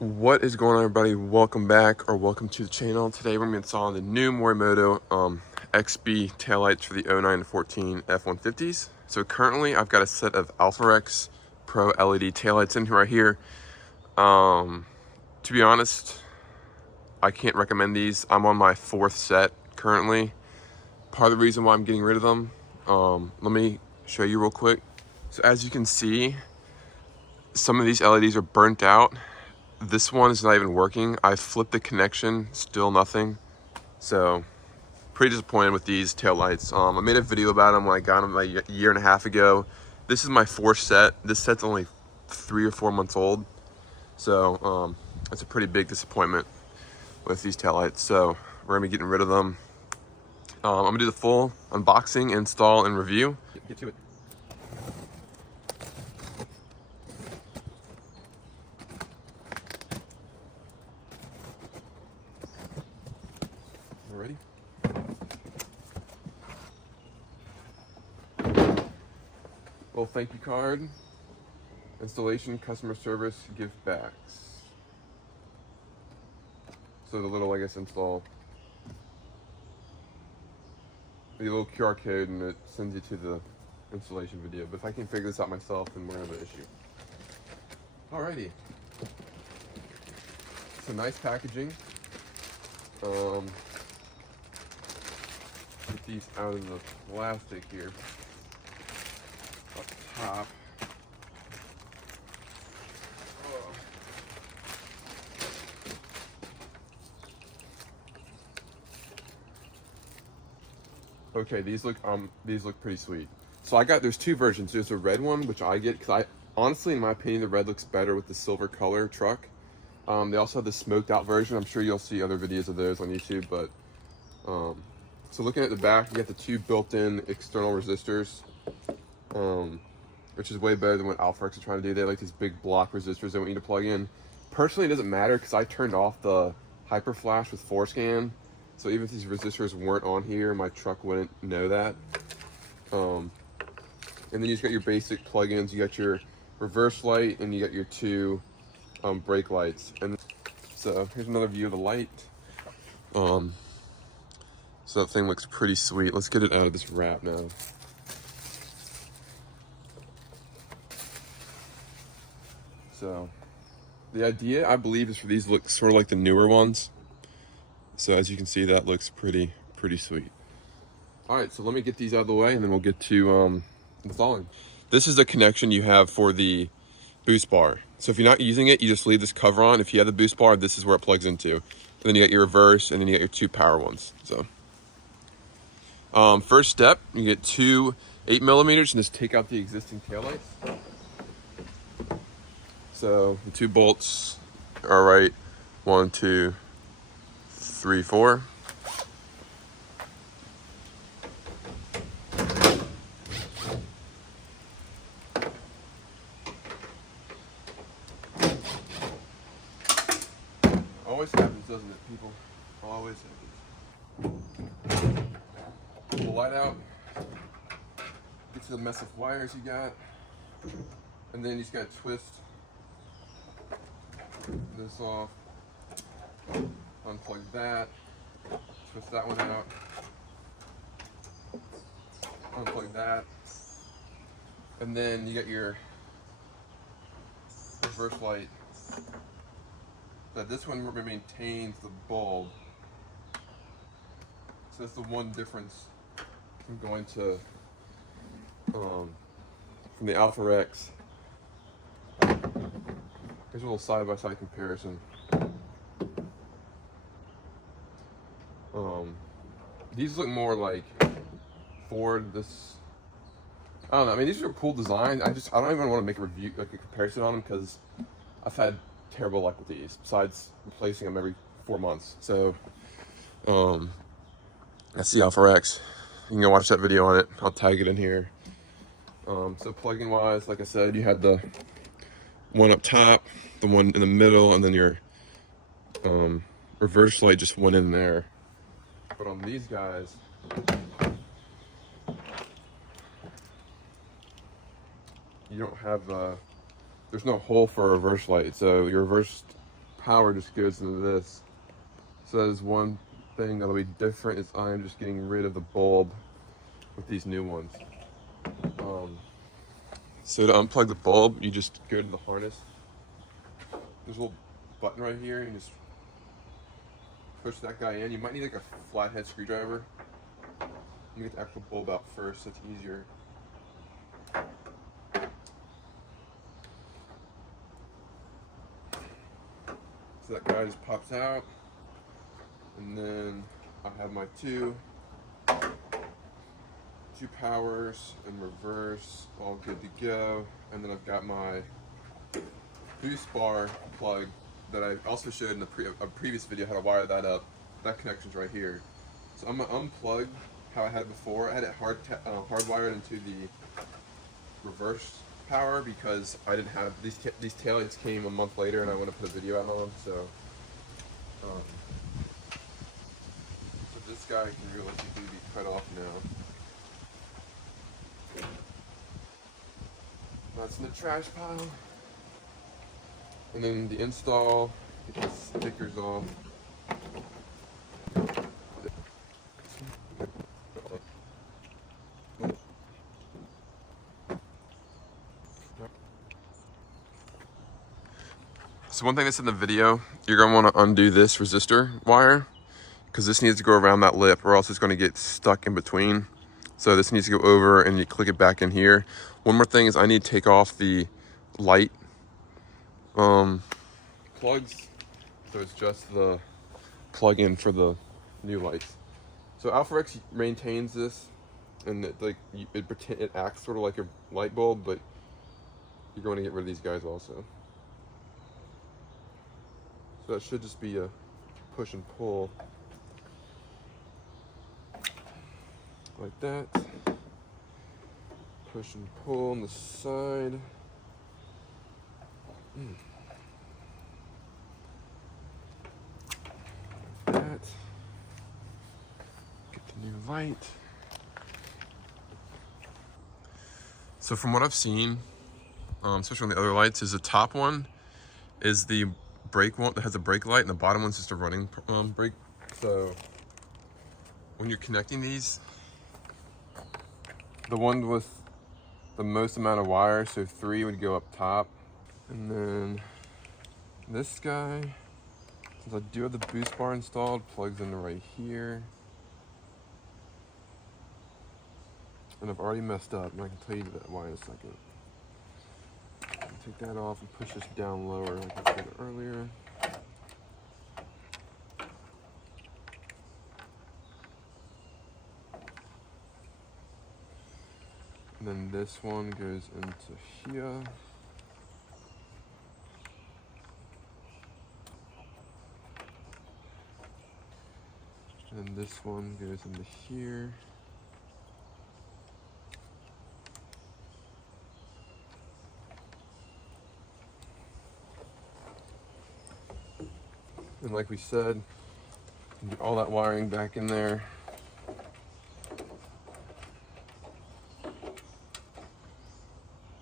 What is going on, everybody? Welcome back, or welcome to the channel. Today we're going to be installing the new Morimoto XB taillights for the 09 to 14 F-150s. So currently I've got a set of Alpharex Pro LED taillights in right here. To be honest, I can't recommend these. I'm on my fourth set currently. Part of the reason why I'm getting rid of them, let me show you real quick. So as you can see, some of these LEDs are burnt out. This one is not even working. I flipped the connection, still nothing. So pretty disappointed with these taillights. I made a video about them when I got them like a year and a half ago. This is my fourth set. This set's only 3 or 4 months old. So it's a pretty big disappointment with these taillights. So we're gonna be getting rid of them. I'm gonna do the full unboxing, install, and review. Get to it. Ready? Well, thank you card, installation, customer service, gift backs. So the little, I guess, install, the little QR code, and it sends you to the installation video. But if I can figure this out myself, then we're gonna have an issue. Alrighty. So nice packaging. Get these out of the plastic here. Up top. Okay, these look pretty sweet. So there's two versions. There's a red one, which I get because honestly, in my opinion, the red looks better with the silver color truck. They also have the smoked out version. I'm sure you'll see other videos of those on YouTube, but so looking at the back, you got the two built-in external resistors, which is way better than what Alpharex are trying to do. They have like these big block resistors they want you to plug in. Personally, it doesn't matter because I turned off the hyper flash with ForeScan. So even if these resistors weren't on here, my truck wouldn't know that. And then you just got your basic plugins. You got your reverse light and you got your two brake lights. And so here's another view of the light. So that thing looks pretty sweet. Let's get it out of this wrap now. So the idea, I believe, is for these to look sort of like the newer ones. So as you can see, that looks pretty sweet. All right, so let me get these out of the way and then we'll get to installing. This is the connection you have for the boost bar. So if you're not using it, you just leave this cover on. If you have the boost bar, this is where it plugs into. And then you got your reverse, and then you got your two power ones. So first step, you get two 8mm and just take out the existing taillights. So the two bolts are right, 1, 2, 3, 4. Always happens, doesn't it, people? Always happens. Pull the light out. Get to the mess of wires you got. And then you just gotta twist this off. Unplug that. Twist that one out. Unplug that. And then you got your reverse light. That this one maintains the bulb. So that's the one difference from going to from the Alpharex. Here's a little side-by-side comparison. These look more like Ford. This, I don't know. I mean, these are cool designs. I don't even want to make a review, like a comparison on them, because I've had terrible luck with these. Besides replacing them every 4 months. So, that's the Alpharex. You can go watch that video on it. I'll tag it in here. So plug-in wise, like I said, you had the one up top, the one in the middle, and then your reverse light just went in there. But on these guys, you don't have there's no hole for a reverse light, so your reverse power just goes into this. So that is one thing that'll be different, is I am just getting rid of the bulb with these new ones. So to unplug the bulb, you just go to the harness. There's a little button right here, and just push that guy in. You might need like a flathead screwdriver. You get the actual bulb out first, so it's easier. So that guy just pops out, and then I have my two powers and reverse, all good to go. And then I've got my boost bar plug that I also showed in a previous video how to wire that up. That connection's right here. So I'm gonna unplug how I had it before. I had it hardwired into the reverse power because I didn't have these taillights came a month later, and I want to put a video out on them. So this guy can realistically be cut off now. That's in the trash pile. And then the install, get the stickers off. So one thing that's in the video, you're gonna wanna undo this resistor wire because this needs to go around that lip or else it's gonna get stuck in between. So this needs to go over and you click it back in here. One more thing is I need to take off the light plugs. So it's just the plug-in for the new lights. So Alpharex maintains this, and it acts sort of like a light bulb, but you're going to get rid of these guys also. So that should just be a push and pull. Like that. Push and pull on the side. Like that. Get the new light. So from what I've seen, especially on the other lights, is the top one is the brake one that has a brake light, and the bottom one's just a running brake. So when you're connecting these, the one with the most amount of wire, so 3 would go up top, and then this guy, since I do have the boost bar installed, plugs into right here. And I've already messed up, and I can tell you that why in a second. Take that off and push this down lower like I said earlier. And then this one goes into here. And then this one goes into here. And like we said, get all that wiring back in there.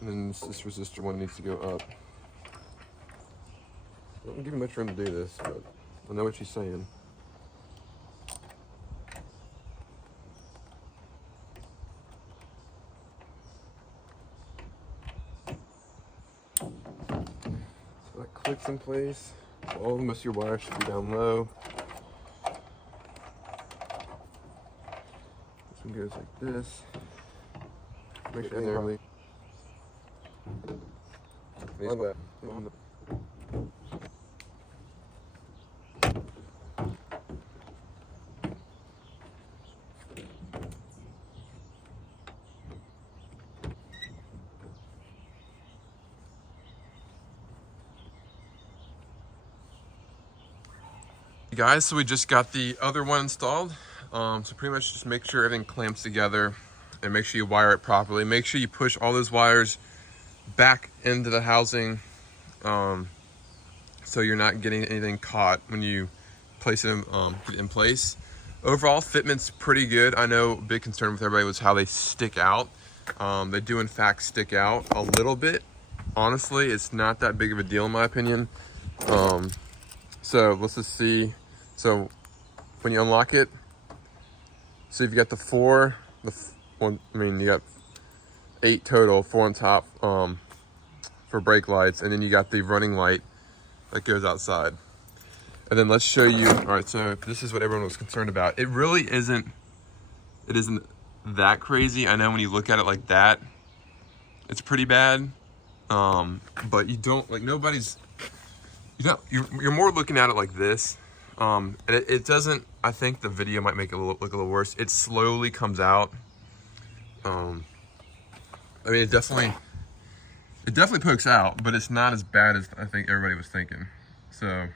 And then this resistor one needs to go up. I don't give you much room to do this, but I know what she's saying. So that clicks in place. All most of your wires should be down low. This one goes like this. Make sure they're really. Guys, so we just got the other one installed. So pretty much just make sure everything clamps together and make sure you wire it properly. Make sure you push all those wires back into the housing so you're not getting anything caught when you place it in place. Overall, fitment's pretty good. I know a big concern with everybody was how they stick out. They do in fact stick out a little bit. Honestly, it's not that big of a deal in my opinion. So let's just see. So when you unlock it, so you've got the four, you got 8 total, 4 on top for brake lights, and then you got the running light that goes outside. And then let's show you, all right, so this is what everyone was concerned about. It really isn't, it isn't that crazy. I know when you look at it like that, it's pretty bad. But you don't, like, you're more looking at it like this. And it doesn't, I think the video might make it look a little worse. It slowly comes out. I mean, it definitely pokes out, but it's not as bad as I think everybody was thinking. So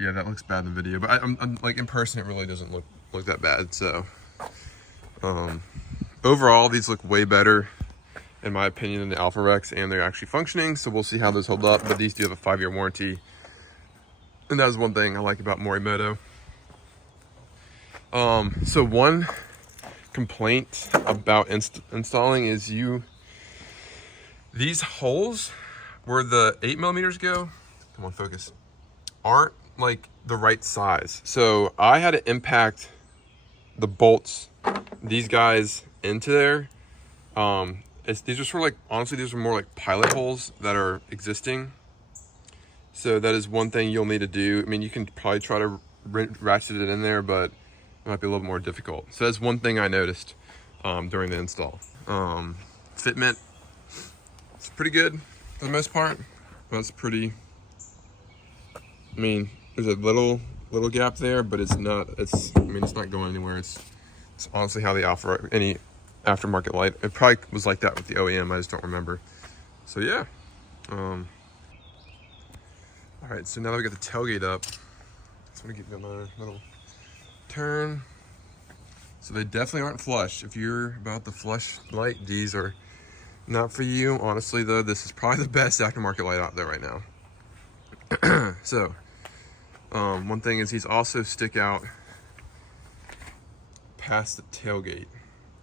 yeah, that looks bad in the video, but I'm like, in person, it really doesn't look that bad. So overall, these look way better, in my opinion, than the Alpha Rex, and they're actually functioning. So we'll see how those hold up, but these do have a 5-year warranty. And that is one thing I like about Morimoto. So one complaint about installing is these holes where the 8mm go, come on, focus, aren't like the right size. So I had to impact the bolts, these guys, into there. These are sort of like, honestly, these are more like pilot holes that are existing. So that is one thing you'll need to do. I mean, you can probably try to ratchet it in there, but it might be a little more difficult. So that's one thing I noticed during the install. Fitment, it's pretty good for the most part. That's pretty, I mean, there's a little gap there, but it's not going anywhere. It's honestly how they offer any aftermarket light. It probably was like that with the OEM, I just don't remember. So yeah. All right, so now that we got the tailgate up, just want to give you another little turn. So they definitely aren't flush. If you're about the flush light, these are not for you. Honestly though, this is probably the best aftermarket light out there right now. So, one thing is these also stick out past the tailgate.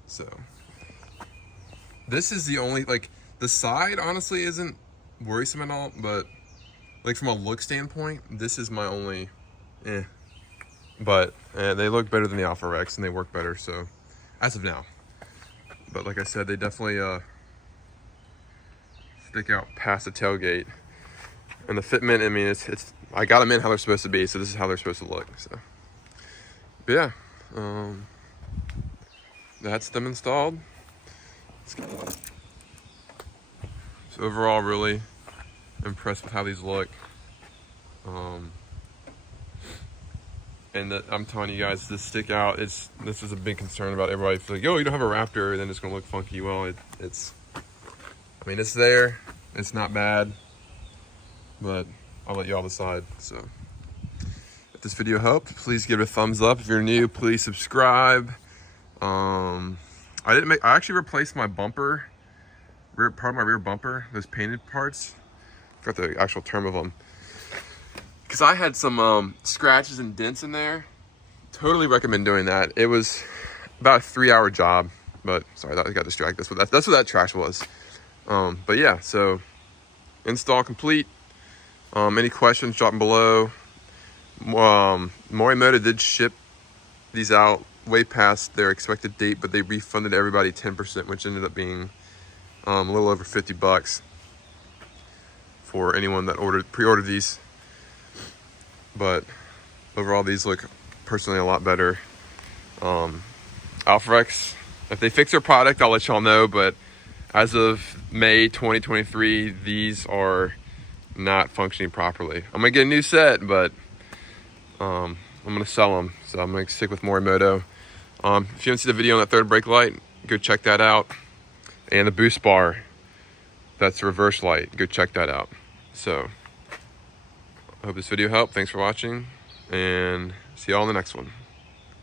So, this is the only, like, the side honestly isn't worrisome at all, but like from a look standpoint, this is my only but they look better than the Alpha Rex and they work better, so as of now. But like I said, they definitely stick out past the tailgate. And the fitment, I mean, it's I got them in how they're supposed to be, so this is how they're supposed to look. So but yeah, that's them installed. So overall, really impressed with how these look. And I'm telling you guys, this stick out, this is a big concern about everybody. It's like, oh, you don't have a Raptor, then it's gonna look funky. Well, it's there, it's not bad, but I'll let you all decide. So if this video helped, please give it a thumbs up. If you're new, please subscribe. I actually replaced my bumper, part of my rear bumper, those painted parts. I forgot the actual term of them, because I had some scratches and dents in there. Totally recommend doing that. It was about a 3-hour job, but sorry, I got distracted. That's what that trash was. But yeah, so install complete. Any questions, drop them below. Morimoto did ship these out way past their expected date, but they refunded everybody 10%, which ended up being a little over $50 for anyone that pre-ordered these. But overall, these look personally a lot better. Alpha Rex, if they fix their product, I'll let y'all know, but as of May 2023, these are not functioning properly. I'm gonna get a new set, but I'm gonna sell them, so I'm gonna stick with Morimoto. If you haven't seen the video on that third brake light, go check that out. And the boost bar, that's the reverse light, go check that out. So I hope this video helped. Thanks for watching, and see y'all in the next one.